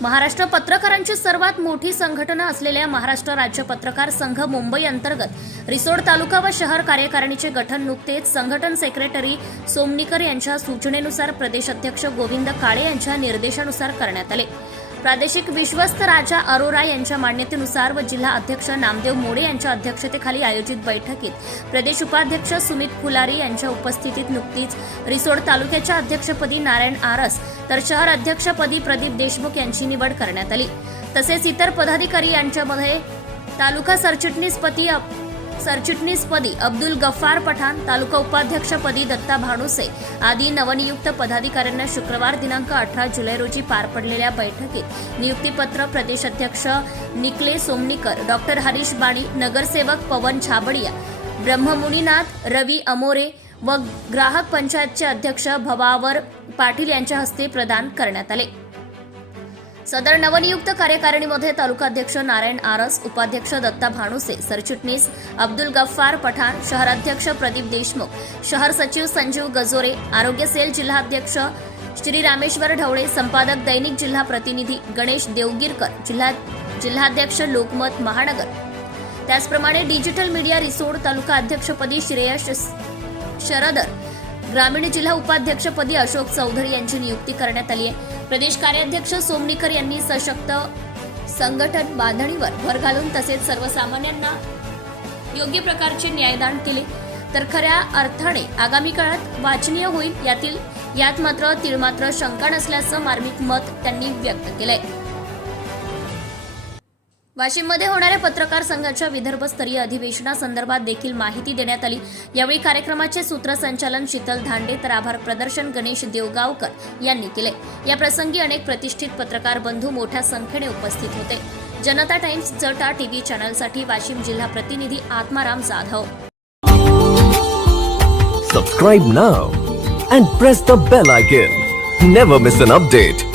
महाराष्ट्र पत्रकारांची सर्वात मोठी संघटना असलेल्या महाराष्ट्र राज्य पत्रकार संघ मुंबई अंतर्गत रिसोड तालुका व शहर कार्यकारिणीचे गठन नुकतेच संघटन सेक्रेटरी सोमनीकर यांच्या सूचनेनुसार प्रदेश अध्यक्ष गोविंद काळे यांच्या निर्देशानुसार करण्यात आले. प्रादेशिक विश्वस्त राजा अरोरा यांच्या मान्यतेनुसार व जिल्हा अध्यक्ष नामदेव मोडे यांच्या अध्यक्षतेखाली आयोजित बैठकीत प्रदेश उपाध्यक्ष सुमित फुलारी यांच्या उपस्थितीत नुकतीच रिसोड तालुक्याच्या अध्यक्षपदी नारायण आरस तर शहर अध्यक्षपदी प्रदीप देशमुख यांची निवड करण्यात आली. तसेच इतर पदाधिकारी यांच्यामध्ये तालुका सरचिटणीसपदी सरचिटणीसपदी अब्दुल गफ्फार पठाण तालुका उपाध्यक्षपदी दत्ता भानुसे आदी नवनियुक्त पदाधिकाऱ्यांना शुक्रवार दिनांक अठरा जुलै रोजी पार पडलेल्या बैठकीत नियुक्तीपत्र प्रदेशाध्यक्ष निकले सोमनीकर डॉक्टर हरीश बाणी नगरसेवक पवन छाबडिया ब्रह्ममुनीनाथ रवी अमोरे व ग्राहक पंचायतचे अध्यक्ष भवावर पाटील यांच्या हस्ते प्रदान करण्यात आले. सदर नवनियुक्त कार्यकारिणीमध्ये तालुकाध्यक्ष नारायण आरस उपाध्यक्ष दत्ता भानुसे सरचिटणीस अब्दुल गफ्फार पठाण शहराध्यक्ष प्रदीप देशमुख शहर सचिव संजीव गजोरे आरोग्य सेल जिल्हाध्यक्ष श्री रामेश्वर ढवळे संपादक दैनिक जिल्हा प्रतिनिधी गणेश देवगिरकर जिल्हा जिल्हाध्यक्ष लोकमत महानगर. त्याचप्रमाणे डिजिटल मीडिया रिसोड तालुका अध्यक्षपदी श्रेयश शरदर ग्रामीण जिल्हा उपाध्यक्षपदी अशोक चौधरी यांची नियुक्ती करण्यात आली आहे. प्रदेश कार्याध्यक्ष सोमणीकर यांनी सशक्त संघटन बांधणीवर भर घालून तसेच सर्वसामान्यांना योग्य प्रकारचे न्यायदान केले. तर खऱ्या अर्थाने आगामी काळात वाचनीय होईल यातील यात मात्र तिळमात्र शंका नसल्याचं मार्मिक मत त्यांनी व्यक्त केलंय. वाशिममध्ये होणाऱ्या पत्रकार संघाच्या विदर्भस्तरीय अधिवेशनासंदर्भात देखील माहिती देण्यात आली. यावेळी कार्यक्रमाचे सूत्रसंचालन शीतल धांडे तर आभार प्रदर्शन गणेश देवगावकर यांनी केले. या प्रसंगी अनेक प्रतिष्ठित पत्रकार बंधू मोठ्या संख्येने उपस्थित होते. जनता टाइम्स जटा टीव्ही चॅनलसाठी वाशिम जिल्हा प्रतिनिधी Atmaram Jadhav. Subscribe now and press the bell icon never miss an update